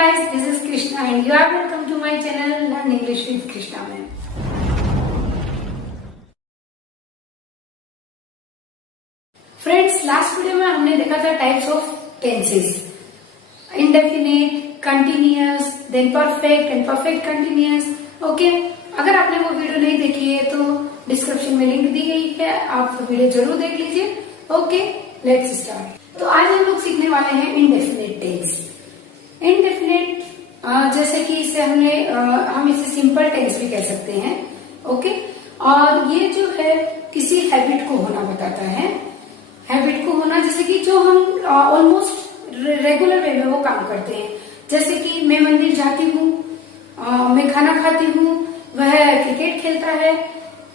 guys, this is Krishna and you are welcome to my channel Learn English with Krishna ma'am. Friends, last video में हमने देखा था types of tenses, indefinite, continuous, then perfect and perfect continuous. Okay, अगर आपने वो video नहीं देखी है तो डिस्क्रिप्शन में लिंक दी गई है, आप वीडियो जरूर देख लीजिए. Okay, let's start. तो आज हम लोग सीखने वाले हैं इंडेफिनिट टेंस. इंडेफिनिट जैसे कि इसे हम इसे सिंपल टेंस भी कह सकते हैं. ओके, और ये जो है किसी हैबिट को होना बताता है. हैबिट को होना जैसे कि जो हम ऑलमोस्ट रेगुलर वे में वो काम करते हैं. जैसे कि मैं मंदिर जाती हूँ, मैं खाना खाती हूँ, वह क्रिकेट खेलता है,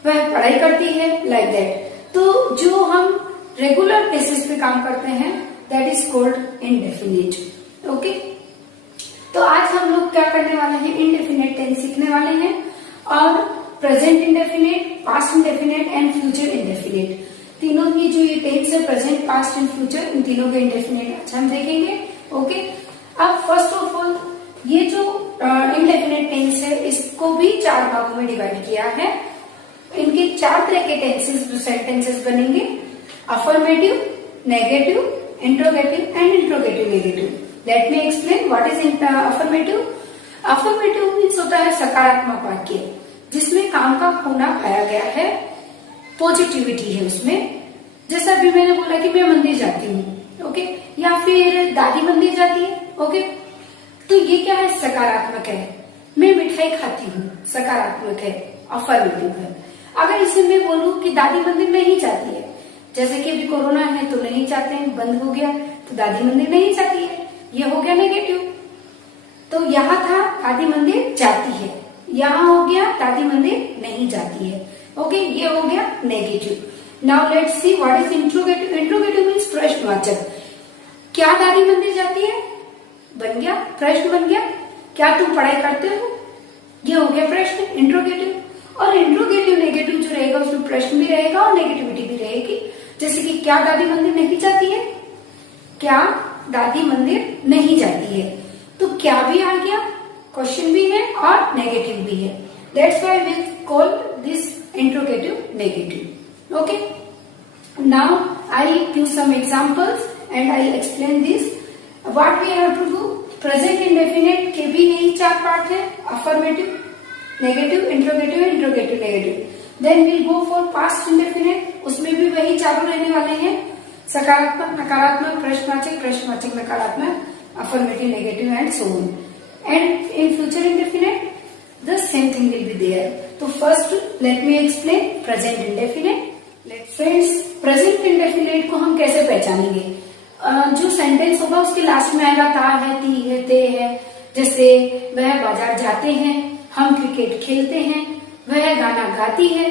वह पढ़ाई करती है, लाइक दैट. तो जो हम रेगुलर बेसिस पे काम करते हैं that is called indefinite. Okay, तो आज हम लोग क्या करने वाले हैं, इंडेफिनिट टेंस सीखने वाले हैं. और present indefinite, past indefinite and future indefinite, तीनों की जो ये टेंस है, प्रेजेंट, पास्ट एंड फ्यूचर, इन तीनों के इंडेफिनिट अच्छा हम देखेंगे. ओके, अब फर्स्ट ऑफ ऑल ये जो इंडेफिनिट टेंस है इसको भी चार भागों में डिवाइड किया है. इनके चार तरह के सेंटेंसेस बनेंगे: affirmative, negative, interrogative and interrogative negative. Let me explain what is affirmative. Affirmative means होता है सकारात्मक वाक्य जिसमें काम का होना पाया गया है, पॉजिटिविटी है उसमें. जैसा अभी मैंने बोला कि मैं मंदिर जाती हूँ, ओके, या फिर दादी मंदिर जाती है. ओके, तो ये क्या है, सकारात्मक है. मैं मिठाई खाती हूँ, सकारात्मक है, अफर्मेटिव है. अगर इसे मैं बोलूं कि दादी मंदिर नहीं जाती है, जैसे कि अभी कोरोना है तो नहीं जाते हैं, बंद हो गया, तो दादी मंदिर नहीं जाती है, ये हो गया नेगेटिव. तो यहाँ था दादी मंदिर जाती है, यहाँ हो गया दादी मंदिर नहीं जाती है. ओके, ये हो गया negative. Now let's see what is interrogative. Interrogative means प्रश्नवाचक. क्या दादी मंदिर जाती है, बन गया प्रश्न, बन गया. क्या तुम पढ़ाई करते हो, ये हो गया प्रश्न, इंट्रोगेटिव. और इंट्रोगेटिव नेगेटिव जो रहेगा उसमें प्रश्न भी रहेगा और नेगेटिविटी भी रहेगी. जैसे कि क्या दादी मंदिर नहीं जाती है, क्या दादी मंदिर नहीं जाती है, तो क्या भी आ गया, क्वेश्चन भी है और नेगेटिव भी है. That's why we call this interrogative negative. Okay, now I give some examples and I explain this what we have to do. Present indefinite के भी यही चार पार्ट है: affirmative, negative, interrogative, interrogative negative. Then we go for past indefinite, उसमें भी वही चारों रहने वाले हैं: सकारात्मक, नकारात्मक, प्रश्नवाचक, प्रश्नवाचक, नकारात्मक, affirmative, negative and so on. And in future indefinite the same thing will be there. So first let me explain present indefinite. Let's friends, present indefinite को हम कैसे पहचानेंगे. जो सेंटेंस होगा उसके लास्ट में आएगा ता है, ती है, ते है. जैसे वह बाजार जाते हैं, हम क्रिकेट खेलते हैं, वह गाना गाती है.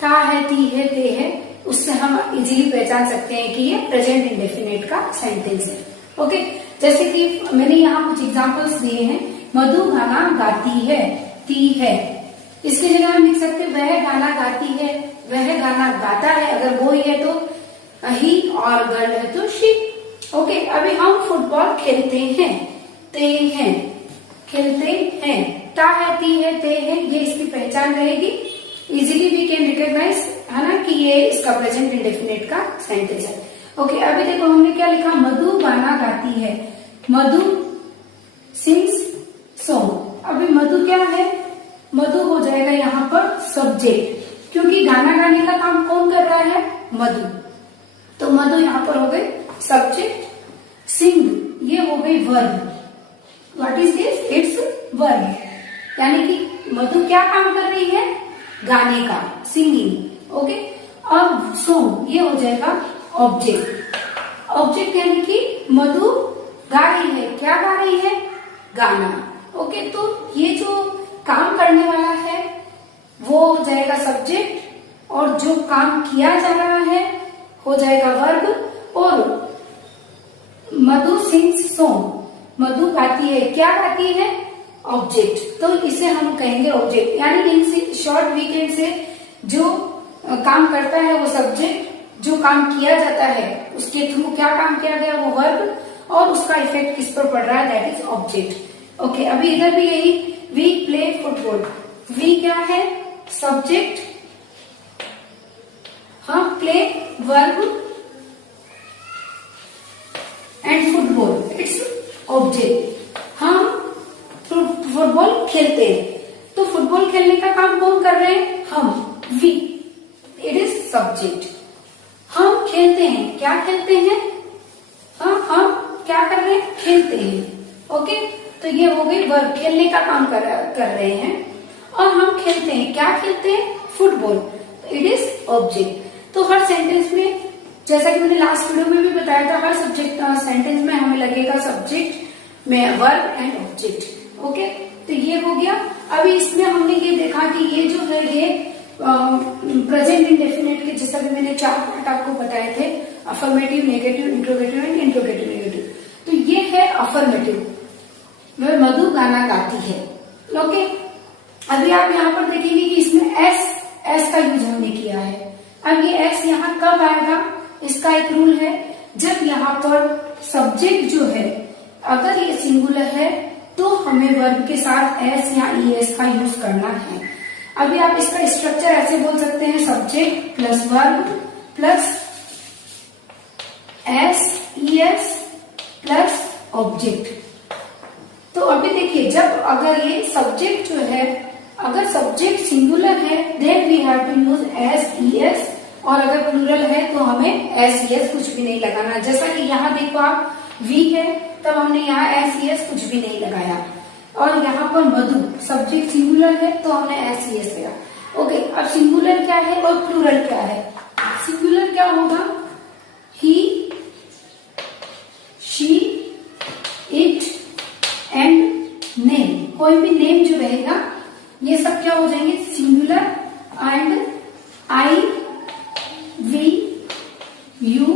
ता है, ती है, ते है, उससे हम इजीली पहचान सकते हैं कि ये प्रेजेंट इंडेफिनिट का सेंटेंस है. ओके, जैसे कि मैंने यहाँ कुछ एग्जांपल्स दिए हैं. मधु गाना गाती है, ती है, इसकी जगह हम लिख सकते हैं वह गाना गाती है, वह गाना गाता है. अगर वो ही है तो ही, और गर्ल है तो शी. ओके, अभी हम फुटबॉल खेलते हैं, ते हैं, खेलते हैं. ता है, ती है, ते है, ये इसकी पहचान रहेगी. इजीली वी कैन रिकॉग्नाइज, है ना, कि ये इसका प्रेजेंट इंडेफिनिट का सेंटेंस है. ओके, अभी देखो हमने क्या लिखा, मधु गाना गाती है, मधु सिंग्स सॉन्ग. अभी मधु क्या है, मधु हो जाएगा यहाँ पर सब्जेक्ट, क्योंकि गाना गाने का काम कौन कर रहा है, मधु. तो मधु यहाँ पर हो गई सब्जेक्ट. सिंग ये हो गई verb. What is this, it's verb. यानी कि मधु क्या काम कर रही है, गाने का, सिंगिंग. ओके, और सॉन्ग ये हो जाएगा ऑब्जेक्ट. ऑब्जेक्ट यानी कि मधु गा रही है, क्या गा रही है, गाना. ओके, तो ये जो काम करने वाला है वो हो जाएगा सब्जेक्ट, और जो काम किया जा रहा है हो जाएगा वर्ब. और मधु सिंग्स सॉन्ग, मधु गाती है, क्या गाती है, ऑब्जेक्ट. तो इसे हम कहेंगे ऑब्जेक्ट. यानी इन शॉर्ट वी कैन से जो काम करता है वो सब्जेक्ट, जो काम किया जाता है उसके थ्रू क्या काम किया गया वो वर्ब, और उसका इफेक्ट किस पर पड़ रहा है दैट इज ऑब्जेक्ट. ओके, अभी इधर भी यही, वी प्ले फुटबॉल। वी क्या है? सब्जेक्ट, हम play verb and football its object. हम फुटबॉल खेलते हैं, तो फुटबॉल खेलने का काम कौन कर रहे हैं? हम, वी, इट इज सब्जेक्ट। हम खेलते हैं, क्या खेलते हैं? हम क्या कर रहे हैं? खेलते हैं। ओके, तो ये हो गई वर्ब, खेलने का काम कर रहे हैं। और हम खेलते हैं, क्या खेलते हैं? Football, it is object. तो हर सेंटेंस में, जैसा कि मैंने लास्ट वीडियो में भी बताया था, हर सब्जेक्ट सेंटेंस में हमें लगेगा सब्जेक्ट में वर्ब एंड ऑब्जेक्ट। ओके, तो ये हो गया। अभी इसमें हमने ये देखा कि ये जो है ये प्रेजेंट इंडेफिनिट के, जैसा कि मैंने 4 पार्ट आपको बताए थे, affirmative, negative, interrogative and interrogative negative. तो ये है अफर्मेटिव, वह मधु गाना गाती है। ओके, अभी आप यहाँ पर देखेंगे कि इसमें एस का यूज हमने किया है। अब ये एस यहाँ कब आएगा? इसका एक रूल है, जब यहाँ पर सब्जेक्ट जो है अगर ये सिंगुलर है तो हमें वर्ब के साथ एस या ईएस का यूज करना है। अभी आप इसका स्ट्रक्चर ऐसे बोल सकते हैं, subject plus verb plus s es plus object. तो अभी देखिए, जब अगर ये सब्जेक्ट जो है, अगर सब्जेक्ट सिंगुलर है then we have to use s es, और अगर प्लूरल है तो हमें एस ईएस कुछ भी नहीं लगाना। जैसा कि यहाँ देखो आप, वी है तब हमने यहाँ एस ईएस कुछ भी नहीं लगाया, और यहाँ पर मधु सब्जेक्ट सिंगुलर है तो हमने एस ईएस लगाया। ओके, अब सिंगुलर क्या है और प्लूरल क्या है? सिंगुलर क्या होगा? ही, शी, इट एंड नेम। कोई भी नेम जो रहेगा ये सब क्या हो जाएंगे? Singular. And I, we, you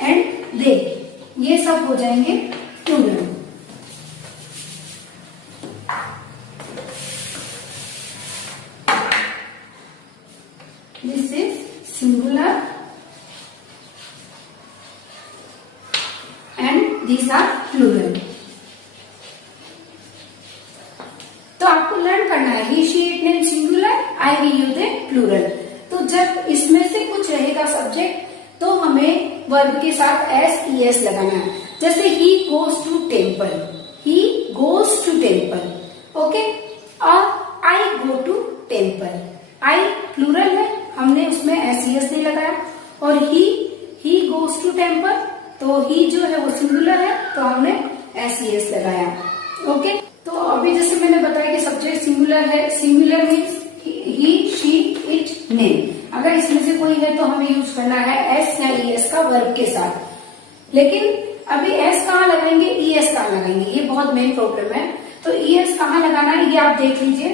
and they, ये सब हो जाएंगे plural. This is singular and these are plural. तो आपको लर्न करना है, he, she, it, name singular, I, we, you, they plural. तो जब इसमें से कुछ रहेगा सब्जेक्ट तो हमें वर्ब के साथ एस ईएस लगाना है। जैसे he goes to temple, he goes to temple. Okay, और I go to temple, I plural है, हमने उसमें एस ईएस नहीं लगाया। और ही गोज टू टेम्पल, तो ही जो है वो सिंगुलर है तो हमने एस ईएस लगाया। ओके, तो अभी जैसे मैंने बताया कि सब्जेक्ट सिंगुलर है, singular means he, she, it, name. अगर इसमें से कोई है तो हमें यूज करना है एस या ईएस का वर्ब के साथ। लेकिन अभी एस कहाँ लगाएंगे, ईएस कहाँ लगाएंगे, ये बहुत मेन प्रॉब्लम है। तो ईएस कहाँ लगाना है ये आप देख लीजिए।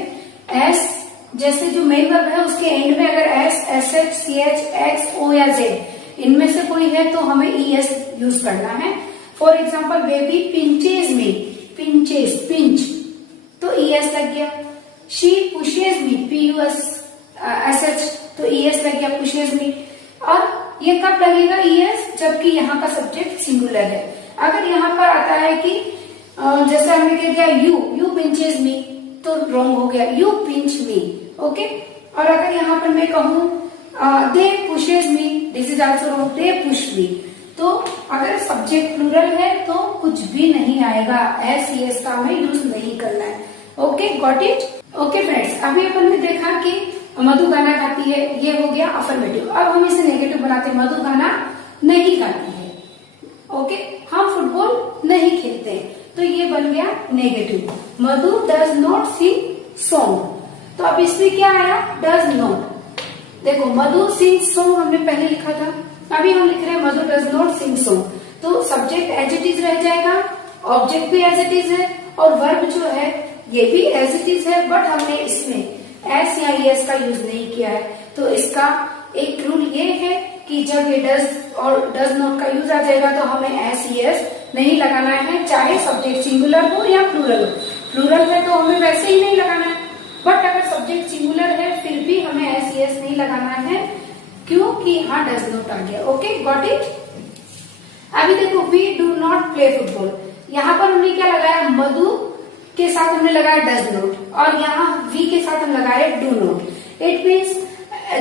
एस जैसे जो मेन वर्ब है उसके एंड में अगर S, S H, C H, X, O या जेड इनमें से कोई है तो हमें ईएस यूज करना है। For example, baby finches me, finches, pinch, तो ईएस लग गया। She pushes me, PUS SH, तो ईएस लग गया, पुशेज मी। और ये कब लगेगा ईएस? जबकि यहाँ का सब्जेक्ट सिंगुलर है। अगर यहाँ पर आता है कि जैसे हमने कह दिया यू पिंचेज मी, तो रॉन्ग हो गया, यू पिंच मी। ओके, और अगर यहाँ पर मैं कहूँ they pushes me, this is also wrong, they push me. तो अगर सब्जेक्ट प्लूरल है तो कुछ भी नहीं आएगा, एस ईएस का हमें यूज नहीं करना है। Okay, got it? Okay friends, अभी अपन ने देखा कि मधु गाना गाती है, ये हो गया अफर्मेटिव। अब हम इसे नेगेटिव बनाते हैं, मधु गाना नहीं गाती है। ओके, हम फुटबॉल नहीं खेलते, तो ये बन गया negative. Madhu does not sing song, तो अब इसमें क्या आया? Does not. देखो, मधु सिंग सॉन्ग हमने पहले लिखा था, अभी हम लिख रहे हैं मधु डज नॉट सिंग सॉन्ग। तो सब्जेक्ट एज इट इज रह जाएगा, ऑब्जेक्ट भी एज इट इज है, और वर्ब जो है ये भी एज इट इज है, बट हमने इसमें एस या ईएस का यूज नहीं किया है। तो इसका एक रूल ये है कि जब ये डज और डज नॉट का यूज आ जाएगा तो हमें एस ईएस नहीं लगाना है, चाहे सब्जेक्ट सिंगुलर हो या प्लूरल हो। प्लूरल है तो हमें वैसे ही नहीं लगाना है, बट अगर सब्जेक्ट सिंगुलर है फिर भी हमें एस ईएस नहीं लगाना है, क्योंकि यहाँ डज नॉट आ गया। Okay, got it? अभी देखो, we do not play football, यहाँ पर हमने क्या लगाया, मधु के साथ हमने लगाया डज नॉट, और यहाँ वी के साथ हम लगाए डू नॉट। इट मीन्स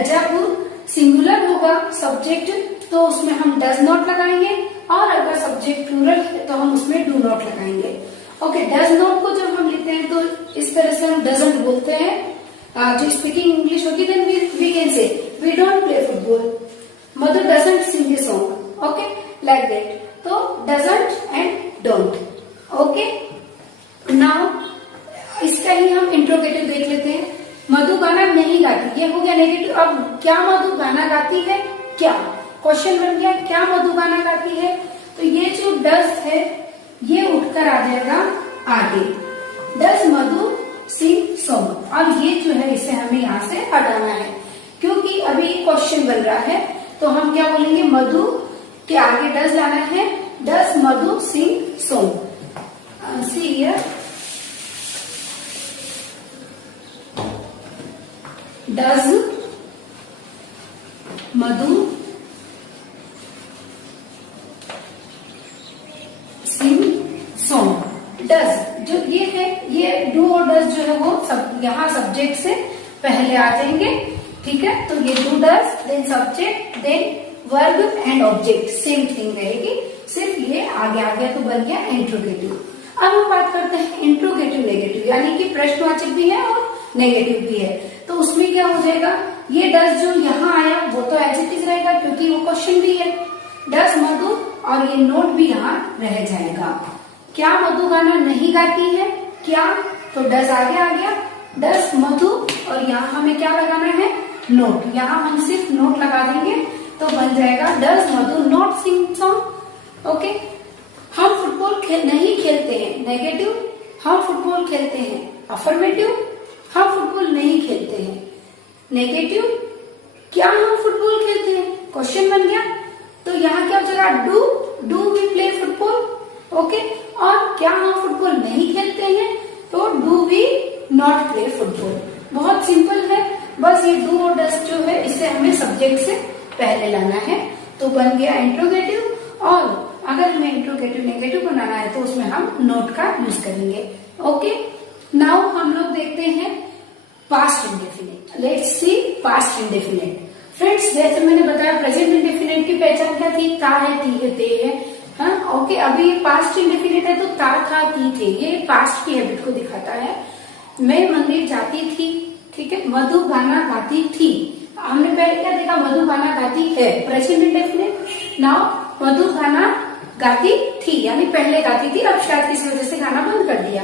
जब सिंगुलर होगा सब्जेक्ट तो उसमें हम डज नॉट लगाएंगे, और अगर सब्जेक्ट प्लूरल है तो हम उसमें डू नॉट लगाएंगे। ओके, डज नॉट को जब हम लिखते हैं तो इस तरह से हम डजंट बोलते हैं। जो स्पीकिंग इंग्लिश होगी then we can say we don't play football, Madhu doesn't sing a song. Okay, like that. तो doesn't and don't. Okay, now इसका ही हम इंट्रोगेटिव देख लेते हैं। मधु गाना नहीं गाती, ये हो गया नेगेटिव। अब क्या मधु गाना गाती है, क्या क्वेश्चन बन गया, क्या मधु गाना गाती है? तो ये जो डज है ये उठकर आ जाएगा आगे, डज मधु सिंग सॉन्ग। और ये जो है इसे हमें यहाँ से हटाना है क्योंकि अभी क्वेश्चन बन रहा है। तो हम क्या बोलेंगे, मधु के आगे डज लाना है, does Madhu sing song. See here, does Madhu sing song. Does जो ये है, ये डू और डज जो है वो सब यहाँ सब्जेक्ट से पहले आ जाएंगे। ठीक है, तो ये do does then subject then verb and object, same thing रहेगी, सिर्फ ये आगे आ गया तो बन गया इंट्रोगेटिव। अब हम बात करते हैं इंट्रोगेटिव नेगेटिव, यानी कि प्रश्नवाचक भी है और नेगेटिव भी है। तो उसमें क्या हो जाएगा, ये डज जो यहाँ आया वो तो एज इट इज रहेगा क्योंकि वो क्वेश्चन भी है, डज मधु, और ये नोट भी यहाँ रह जाएगा। क्या मधु गाना नहीं गाती है, क्या, तो डज आगे आ गया, डज मधु, और यहाँ हमें क्या लगाना है, नोट। यहाँ हम सिर्फ नोट लगा देंगे तो बन जाएगा does Madhu not sing song. Okay, हम फुटबॉल नहीं खेलते हैं, नेगेटिव। हम फुटबॉल खेलते हैं, अफर्मेटिव। हम फुटबॉल नहीं खेलते हैं, नेगेटिव। क्या हम फुटबॉल खेलते हैं, क्वेश्चन बन गया। तो यहाँ क्या हो जाएगा, do we play football. Okay, और क्या हम फुटबॉल नहीं खेलते हैं, तो do we not play football. बहुत सिंपल है, बस ये डू और डज जो है इसे हमें सब्जेक्ट से पहले लाना है, तो बन गया इंट्रोगेटिव। और अगर हमें इंट्रोगेटिव नेगेटिव बनाना है तो उसमें हम नोट का यूज करेंगे। ओके, नाउ हम लोग देखते हैं past indefinite. Let's see past indefinite. Friends, जैसे मैंने बताया प्रेजेंट इंडेफिनिट की पहचान क्या थी, ता है, ती है, ते है। हाँ, ओके, अभी ये पास्ट इंडेफिनिट है तो ता, था, ती, थे, ये पास्ट की हैबिट को दिखाता है। मैं मंदिर जाती थी, ठीक है, मधु गाना गाती थी। हमने पहले क्या देखा, मधु गाना गाती है, प्रेजेंट इंडेफिनिट। नाउ मधु गाना गाती थी, यानी पहले गाती थी, अब शायद किसी वजह से गाना बंद कर दिया,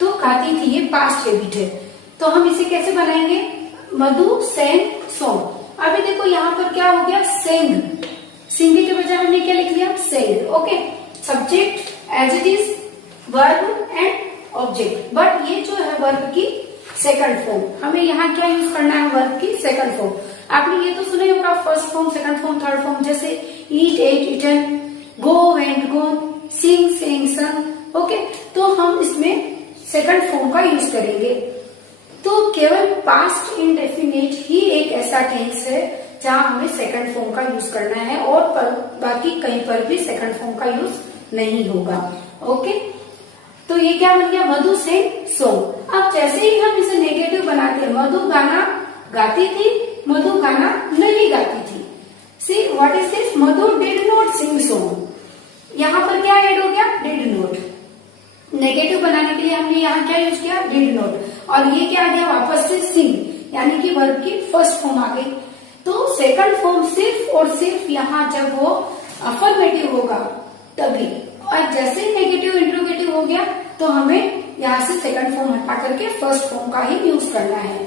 तो गाती थी, ये पास्ट हैबिट है। तो हम इसे कैसे बनाएंगे, मधु सेंग सॉन्ग। अभी देखो यहाँ पर क्या हो गया, सेंग, सिंगिंग के बजाय हमने क्या लिख लिया, sang. Okay, subject as it is, verb and object, but ये जो है वर्ब की सेकंड फॉर्म, हमें यहाँ क्या यूज करना है, वर्ब की सेकंड फॉर्म। आपने ये तो सुना ही होगा, first form, second form, third form, जैसे ईट, एट, ईटन, गो, वेंट, गोन, सिंग, सेंग, संग। ओके, तो हम इसमें सेकंड फॉर्म का यूज करेंगे। तो केवल पास्ट इंडेफिनिट ही एक ऐसा टेंस है जहां हमें सेकंड फॉर्म का यूज करना है, और बाकी कहीं पर भी सेकंड फॉर्म का यूज नहीं होगा। ओके, तो ये क्या बन गया, मधु सेंग सॉन्ग। अब जैसे ही हम इसे नेगेटिव बनाते हैं, मधु गाना गाती थी, मधु गाना नहीं गाती थी। See what is this, Madhu did not sing song. यहाँ पर क्या ऐड हो गया, डिड नॉट। नेगेटिव बनाने के लिए हमने यहाँ क्या यूज किया, डिड नॉट, और ये क्या आ गया वापस से सिंग, यानी कि वर्ब की फर्स्ट फॉर्म आ गई। तो सेकंड फॉर्म सिर्फ और सिर्फ यहाँ जब वो अफर्मेटिव होगा तभी, और जैसे ही नेगेटिव इंट्रोगेटिव हो गया तो हमें यहाँ से सेकंड फॉर्म हटा करके फर्स्ट फॉर्म का ही यूज करना है।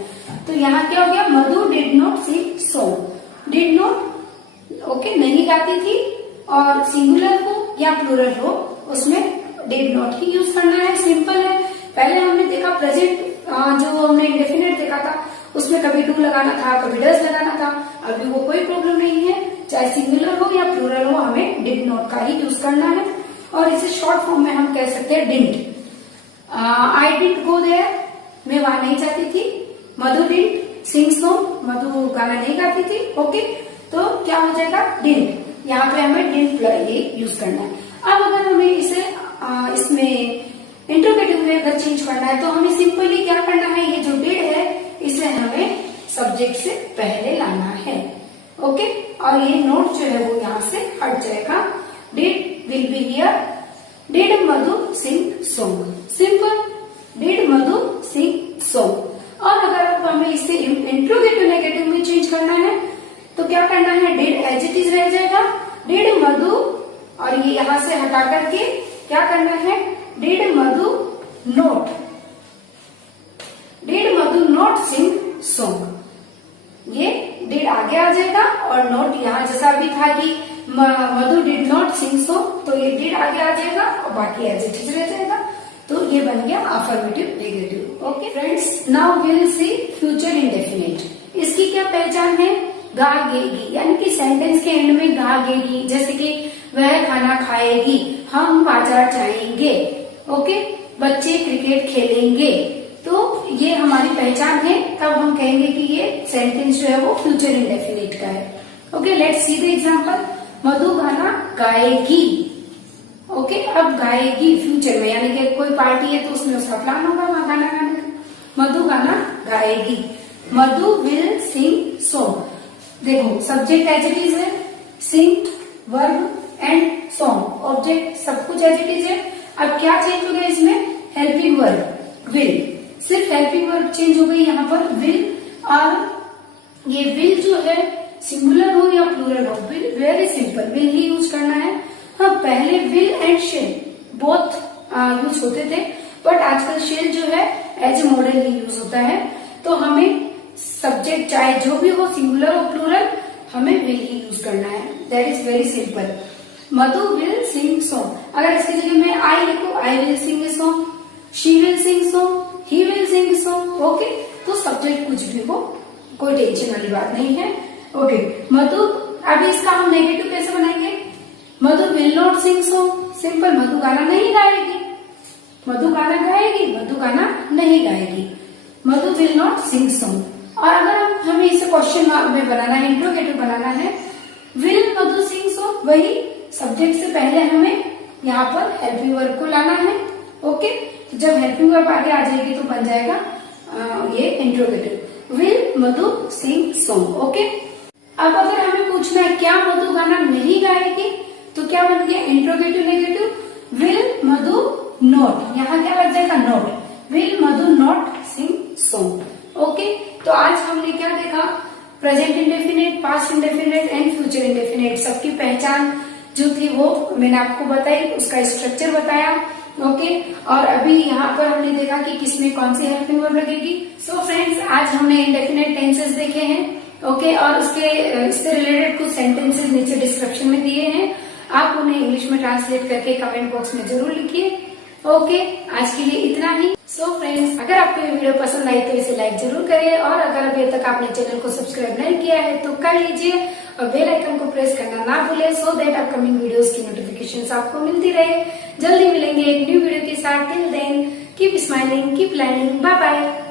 तो यहाँ क्या हो गया, Madhu did not sing song. Did not, okay, नहीं गाती थी, और सिंगुलर हो या प्लूरल हो उसमें डिड नॉट ही यूज करना है, सिंपल है। पहले हमने देखा प्रेजेंट जो हमने इंडेफिनिट देखा था उसमें कभी डू लगाना था, कभी डज लगाना था, अभी वो कोई प्रॉब्लम नहीं है, चाहे सिंगुलर हो या प्लूरल हो, हमें डिड नॉट का ही यूज करना है। और इसे शॉर्ट फॉर्म में हम कह सकते हैं didn't. I didn't go there, मैं वहां नहीं जाती थी। मधु डिडंट सिंग सॉन्ग, मधु गाना नहीं गाती थी। ओके, तो क्या हो जाएगा, डिडंट, यहाँ पे हमें डिडंट ये यूज करना है। अब अगर हमें इसे इसमें इंट्रोगेटिव में अगर चेंज करना है तो हमें सिंपली क्या करना है, ये जो डिड है इसे हमें सब्जेक्ट से पहले लाना है। ओके, और ये नोट जो है वो यहाँ से हट जाएगा। Did will be here, did Madhu Singh song, simple, did Madhu Singh song. और अगर अब हमें इसे इंट्रोगेटिव नेगेटिव में चेंज करना है तो क्या करना है, डिड एज इट इज रह जाएगा, डिड मधु, और ये यहां से हटा करके क्या करना है, did Madhu note, did Madhu note sing song. ये डिड आगे आ जाएगा और नोट यहाँ जैसा भी था कि मधु डिड नॉट सिंग सॉन्ग, तो ये डिड आगे आ जाएगा और बाकी एज इट इज रह जाएगा। तो ये बन गया affirmative negative. Okay friends, now we will see future indefinite. इसकी क्या पहचान है, गागेगी, यानी कि सेंटेंस के एंड में गागेगी, जैसे कि वह खाना खाएगी, हम बाजार जाएंगे, ओके, बच्चे क्रिकेट खेलेंगे। तो ये हमारी पहचान है, तब हम कहेंगे कि ये सेंटेंस जो है वो फ्यूचर इंडेफिनिट का है। Okay, let's see the example. Madhu गाना गाएगी, ओके, अब गाएगी फ्यूचर में, यानी कि कोई पार्टी है तो उसमें उसका प्लान होगा वहां गाना गाने का। मधु गाना गाएगी, मधु विल सिंग सॉन्ग। देखो सब्जेक्ट एज इट इज है, सिंग वर्ब एंड सॉन्ग ऑब्जेक्ट, सब कुछ एज इट इज है। अब क्या चेंज हो गया इसमें, हेल्पिंग वर्ब विल, सिर्फ हेल्पिंग वर्ब चेंज हो गई यहाँ पर विल। और ये विल जो है सिंगुलर हो या प्लूरल हो, विल वेरी सिंपल, विल ही यूज करना है। हाँ, पहले will and shall both use होते थे, बट आजकल शेल जो है एज ए मॉडल ही यूज होता है। तो हमें सब्जेक्ट चाहे जो भी हो, सिंगुलर और प्लूरल, हमें विल ही यूज करना है। That is very simple. Madhu will sing song, अगर इसकी जगह मैं आई लिखूं, I will sing a song, she will sing song, he will sing song, okay, तो सब्जेक्ट कुछ भी हो, कोई टेंशन वाली बात नहीं है। ओके, मधु, अभी इसका हम नेगेटिव कैसे बनाएंगे, Madhu will not sing song, simple, Madhu गाना नहीं गाएगी, मधु गाना गाएगी, मधु गाना नहीं गाएगी, Madhu will not sing song. और अगर हमें इसे क्वेश्चन मार्क में बनाना है, इंट्रोगेटिव बनाना है, विल मधु सिंग सॉन्ग, वही सब्जेक्ट से पहले हमें यहाँ पर हेल्पिंग वर्ब को लाना है। ओके, तो जब हेल्पिंग वर्ब आगे आ जाएगी तो बन जाएगा ये interrogative, will Madhu sing song. Okay, अब अगर हमें पूछना है क्या मधु गाना नहीं गाएगी, तो क्या बन गया, interrogative negative, will Madhu not, यहाँ क्या लग जाएगा, not, will Madhu not sing song. Okay, तो आज हमने क्या देखा, present indefinite, past indefinite and future indefinite, सबकी पहचान जो थी वो मैंने आपको बताई, उसका स्ट्रक्चर बताया। ओके, और अभी यहाँ पर हमने देखा कि किसमें कौन सी हेल्पिंग वर्ब लगेगी। सो फ्रेंड्स, आज हमने इंडेफिनिट टेंसेस देखे हैं। ओके, और इससे रिलेटेड कुछ सेंटेंसेस नीचे डिस्क्रिप्शन में दिए हैं, आप उन्हें इंग्लिश में ट्रांसलेट करके कमेंट बॉक्स में जरूर लिखिए। ओके, आज के लिए इतना ही। सो फ्रेंड्स, अगर आपको ये वीडियो पसंद आई तो इसे लाइक जरूर करें, और अगर अभी तक आपने चैनल को सब्सक्राइब नहीं किया है तो कर लीजिए, और बेल आइकन को प्रेस करना ना भूलें, सो दैट अपकमिंग वीडियोस की नोटिफिकेशंस आपको मिलती रहे। जल्दी मिलेंगे एक न्यू वीडियो के साथ। Till then keep smiling, keep learning, bye bye.